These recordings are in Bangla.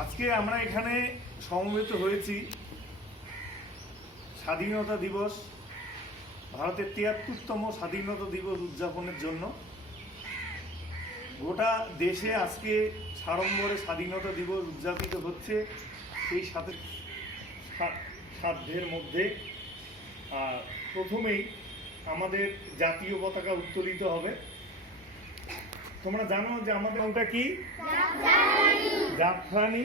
আজকে আমরা এখানে সমবেত হয়েছি স্বাধীনতা দিবস, ভারতের ৭৩তম স্বাধীনতা দিবস উদযাপনের জন্য। গোটা দেশে আজকে সাড়ম্বরে স্বাধীনতা দিবস উদযাপিত হচ্ছে। সেই সাধ্যের মধ্যে প্রথমেই আমাদের জাতীয় পতাকা উত্তোলিত হবে। তোমরা জানো যে আমাদের রংটা কি? জাফরানি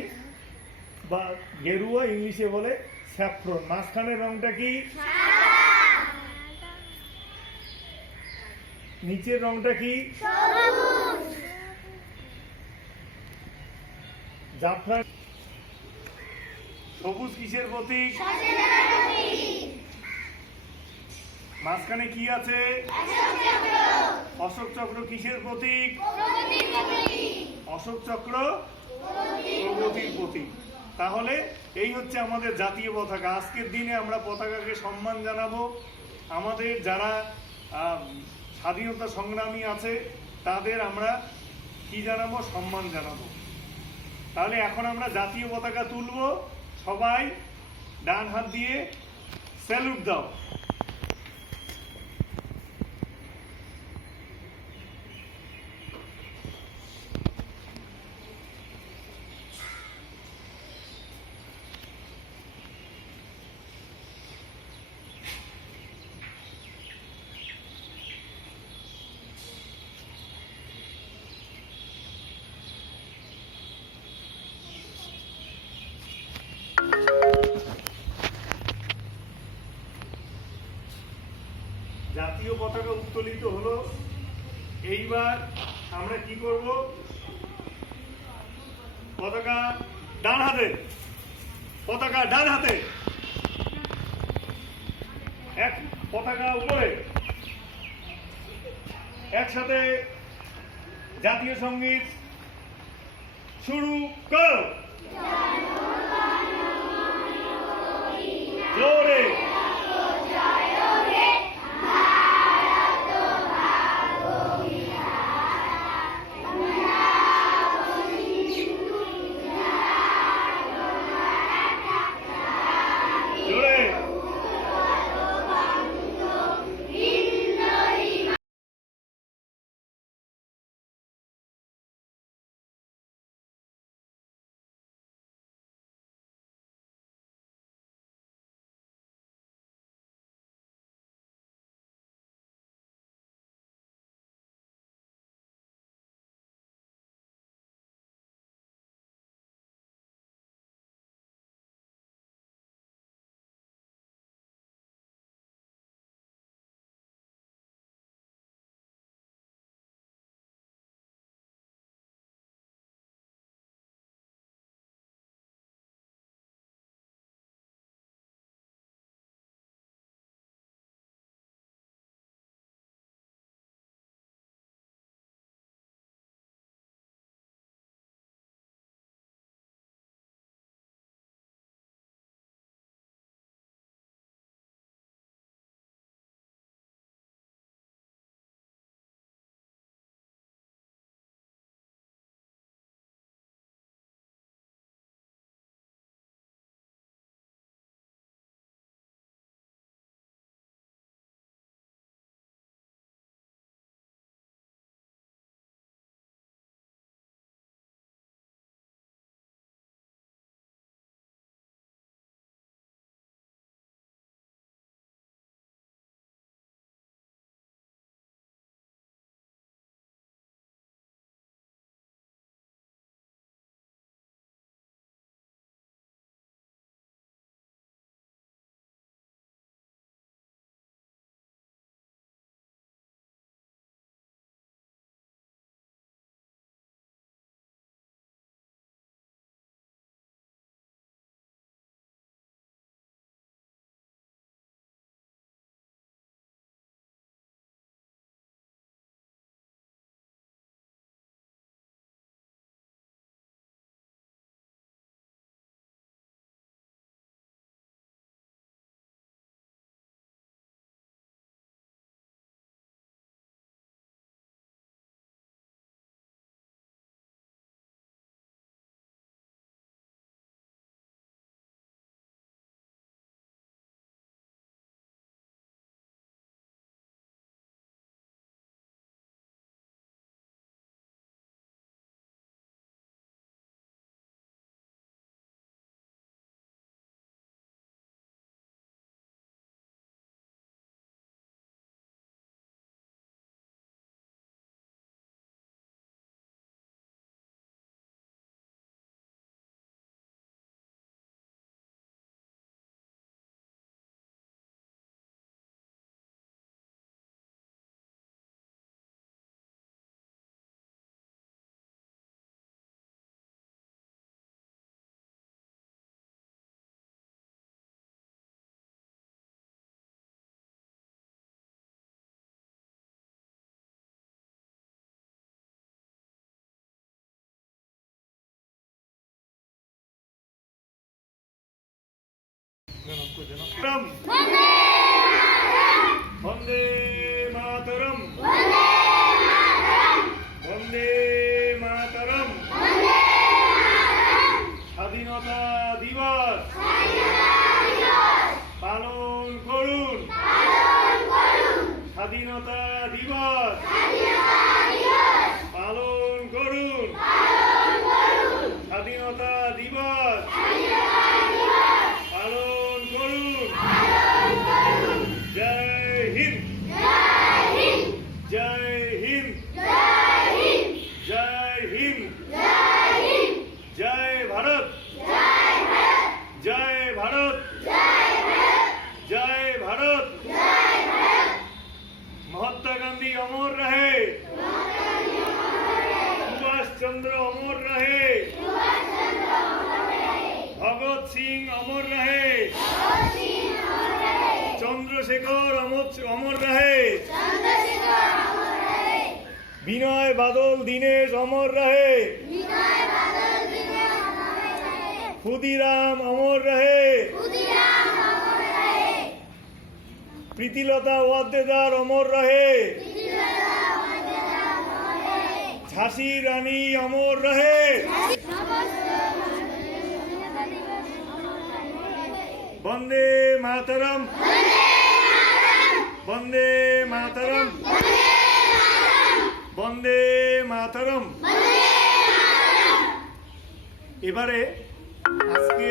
বা গেরুয়া, ইংলিশে বলে স্যাফরন। মাঝখানের রংটা কি? নিচের রংটা কি? জাফরান। সবুজ কিসের প্রতীক? মাঝখানে কি আছে? অশোক চক্র কিসের প্রতীক? অশোক চক্র প্রগতির প্রতীক। তাহলে এই হচ্ছে আমাদের জাতীয় পতাকা। আজকের দিনে আমরা পতাকাকে সম্মান জানাবো। আমাদের যারা স্বাধীনতা সংগ্রামী আছে তাদের আমরা কি জানাবো? সম্মান জানাবো। তাহলে এখন আমরা জাতীয় পতাকা তুলব। সবাই ডান হাত দিয়ে স্যালুট দাও। জাতীয় পতাকা উত্তোলিত হলো। এইবার আমরা কি করব? পতাকা ডান হাতে, পতাকা ডান হাতে, এক পতাকা উপরে, একসাথে জাতীয় সঙ্গীত শুরু করো। জোরে। বন্দে মাতরম, বন্দে মাতরম। স্বাধীনতা দিবস পালন করুন, স্বাধীনতা দিবস পালন করুন, স্বাধীনতা দিবস পালন করুন। জয় হিন্দ, জয় হিন্দ, জয় হিন্দ, জয় ভারত, জয় ভারত, জয় ভারত। মহাত্মা গান্ধী অমর রহে, সুভাষ চন্দ্র অমর রহে, ভগৎ সিং অমর রহে, চন্দ্রশেখর অমর রহে, বিনয় বাদল দীনেশ অমর রহে, ক্ষুদিরাম অমর রহে, প্রীতিলতা ওয়াদ্দেদার অমর রহে, ঝাঁসি রানী অমর রহে। বন্দে মাতরম, বন্দে মাতরম, বন্দে মাতরম। এবারে আজকে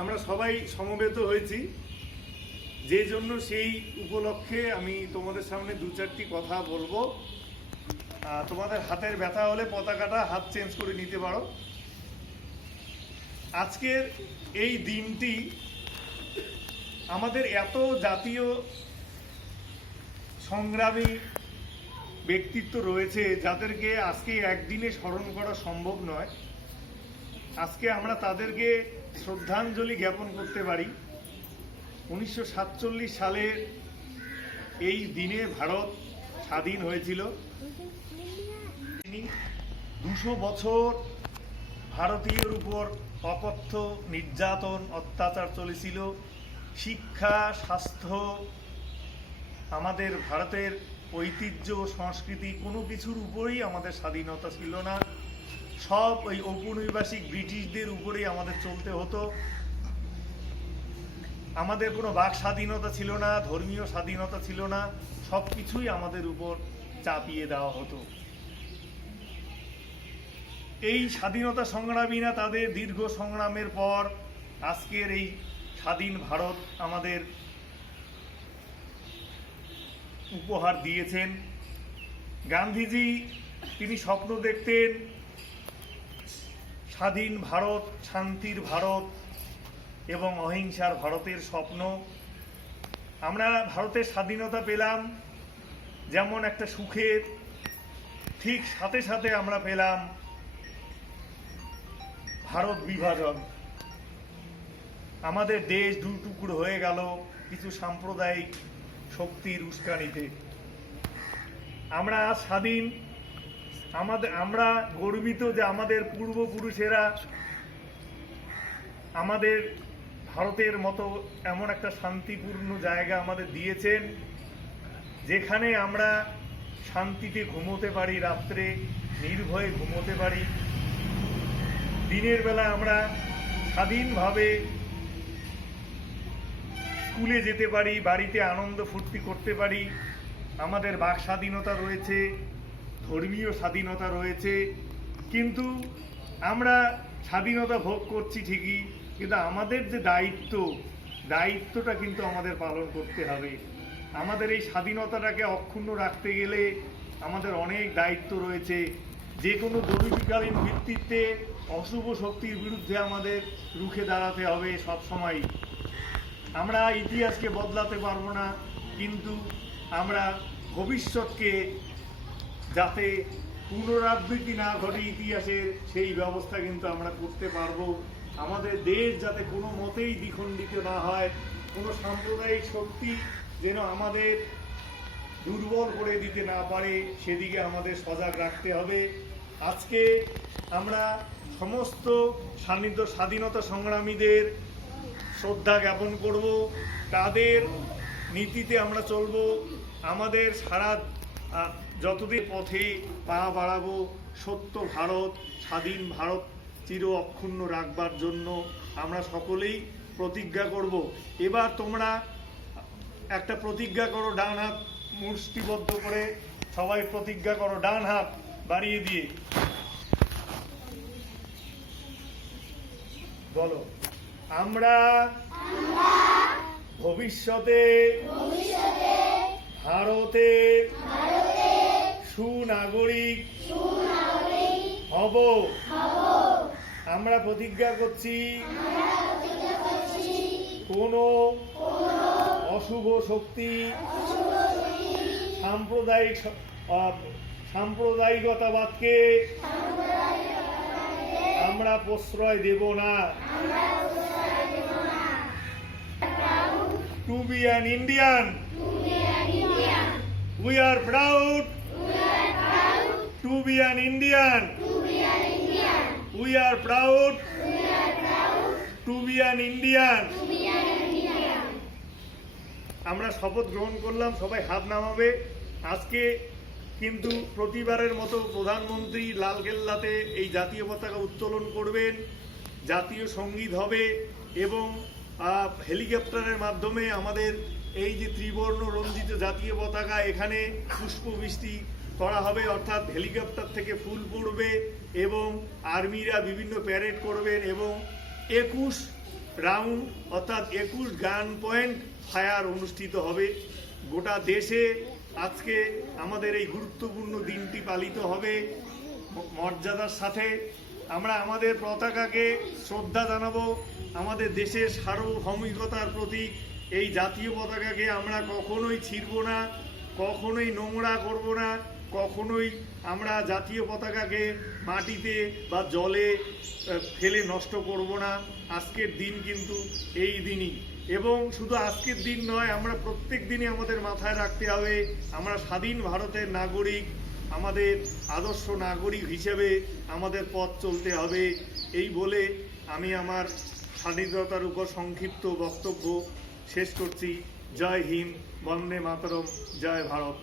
আমরা সবাই সমবেত হয়েছি, যে জন্য সেই উপলক্ষে আমি তোমাদের সামনে দু চারটি কথা বলবো। তোমাদের হাতের ব্যথা হলে পতাকাটা হাত চেঞ্জ করে নিতে পারো। আজকের এই দিনটি আমাদের এত জাতীয় সংগ্রামী ব্যক্তিত্ব রয়েছে যাদেরকে আজকে একদিনে স্মরণ করা সম্ভব নয়। আজকে আমরা তাদেরকে শ্রদ্ধাঞ্জলি জ্ঞাপন করতে পারি। 1947 সালের এই দিনে ভারত স্বাধীন হয়েছিল। 200 বছর ভারতীয়র উপর অকথ্য নির্যাতন অত্যাচার চলেছিল। শিক্ষা, স্বাস্থ্য, আমাদের ভারতের ঐতিহ্য, সংস্কৃতি কোনো কিছুর উপরেই আমাদের স্বাধীনতা ছিল না। সব ওই ঔপনিবেশিক ব্রিটিশদের উপরেই আমাদের চলতে হতো। আমাদের কোনো বাক স্বাধীনতা ছিল না, ধর্মীয় স্বাধীনতা ছিল না, সব কিছুই আমাদের উপর চাপিয়ে দেওয়া হতো। এই স্বাধীনতা সংগ্রামীরা তাদের দীর্ঘ সংগ্রামের পর আজকের এই স্বাধীন ভারত আমাদের উপহার দিয়েছেন। গান্ধীজি তিনি স্বপ্ন দেখতেন স্বাধীন ভারত, শান্তির ভারত এবং অহিংসার ভারতের স্বপ্ন। আমরা ভারতের স্বাধীনতা পেলাম যেমন একটা সুখের, ঠিক সাথে সাথে আমরা পেলাম ভারত বিভাজন। আমাদের দেশ দু টুকরো হয়ে গেল কিছু সাম্প্রদায়িক শক্তির উস্কানিতে। আমরা আজ স্বাধীন, আমরা গর্বিত যে আমাদের পূর্বপুরুষেরা আমাদের ভারতের মতো এমন একটা শান্তিপূর্ণ জায়গা আমাদের দিয়েছেন, যেখানে আমরা শান্তিতে ঘুমোতে পারি, রাত্রে নির্ভয়ে ঘুমোতে পারি। দিনের বেলা আমরা স্বাধীনভাবে স্কুলে যেতে পারি, বাড়িতে আনন্দ ফুর্তি করতে পারি। আমাদের বাক স্বাধীনতা রয়েছে, ধর্মীয় স্বাধীনতা রয়েছে। কিন্তু আমরা স্বাধীনতা ভোগ করছি ঠিকই, কিন্তু আমাদের যে দায়িত্বটা কিন্তু আমাদের পালন করতে হবে। আমাদের এই স্বাধীনতাটাকে অক্ষুণ্ণ রাখতে গেলে আমাদের অনেক দায়িত্ব রয়েছে। যে কোনো জরুরিকালীন ভিত্তিতে অশুভ শক্তির বিরুদ্ধে আমাদের রুখে দাঁড়াতে হবে সবসময়। আমরা ইতিহাসকে বদলাতে পারবো না, কিন্তু আমরা ভবিষ্যৎকে যাতে পুনরাবৃত্তি না ঘটে ইতিহাসের, সেই ব্যবস্থা কিন্তু আমরা করতে পারবো। আমাদের দেশ যাতে কোনো মতেই দ্বিখণ্ডিত না হয়, কোনো সাম্প্রদায়িক শক্তি যেন আমাদের দুর্বল করে দিতে না পারে, সেদিকে আমাদের সজাগ রাখতে হবে। আজকে আমরা সমস্ত স্বাধীনতা সংগ্রামীদের শ্রদ্ধা জ্ঞাপন করব, তাদের নীতিতে আমরা চলব, আমাদের সারা যতদিন পথে পা বাড়াবো সত্য ভারত, স্বাধীন ভারত চির অক্ষুণ্ণ রাখবার জন্য আমরা সকলেই প্রতিজ্ঞা করব। এবার তোমরা একটা প্রতিজ্ঞা করো, ডান হাত মুষ্টিবদ্ধ করে সবাই প্রতিজ্ঞা করো, ডান হাত বাড়িয়ে দিয়ে বলো, আমরা ভবিষ্যতে ভারতের সুনাগরিক হব। আমরা প্রতিজ্ঞা করছি কোনো অশুভ শক্তি, সাম্প্রদায়িকতাবাদকে আমরা প্রশ্রয় দেব না। To be an Indian, we are proud. To be an Indian, we are proud. To be an Indian. আমরা শপথ গ্রহণ করলাম, সবাই হাত নামাবে। আজকে কিন্তু প্রতিবারের মতো প্রধানমন্ত্রী লালকেল্লাতে এই জাতীয় পতাকা উত্তোলন করবেন, জাতীয় সঙ্গীত হবে এবং হেলিকপ্টারের মাধ্যমে আমাদের এই যে ত্রিবর্ণ রঞ্জিত জাতীয় পতাকা এখানে পুষ্পবৃষ্টি করা হবে, অর্থাৎ হেলিকপ্টার থেকে ফুল পড়বে এবং আর্মিরা বিভিন্ন প্যারেড করবেন এবং 21 রাউন্ড অর্থাৎ 21 গান পয়েন্ট ফায়ার অনুষ্ঠিত হবে। গোটা দেশে আজকে আমাদের এই গুরুত্বপূর্ণ দিনটি পালিত হবে মর্যাদার সাথে। আমরা আমাদের পতাকাকে শ্রদ্ধা জানাবো, আমাদের দেশের সার্বভৌমিকতার প্রতীক এই জাতীয় পতাকাকে আমরা কখনোই ছিঁড়ব না, কখনোই নোংরা করব না, কখনোই আমরা জাতীয় পতাকাকে মাটিতে বা জলে ফেলে নষ্ট করব না। আজকের দিন কিন্তু এই দিনই, এবং শুধু আজকের দিন নয়, আমরা প্রত্যেক দিনই আমাদের মাথায় রাখতে হবে আমরা স্বাধীন ভারতের নাগরিক, আমাদের আদর্শ নাগরিক হিসেবে আমাদের পথ চলতে হবে। এই বলে আমি আমার স্বাধীনতার উপর সংক্ষিপ্ত বক্তব্য শেষ করছি। জয় হিন্দ, বন্দে মাতরম, জয় ভারত।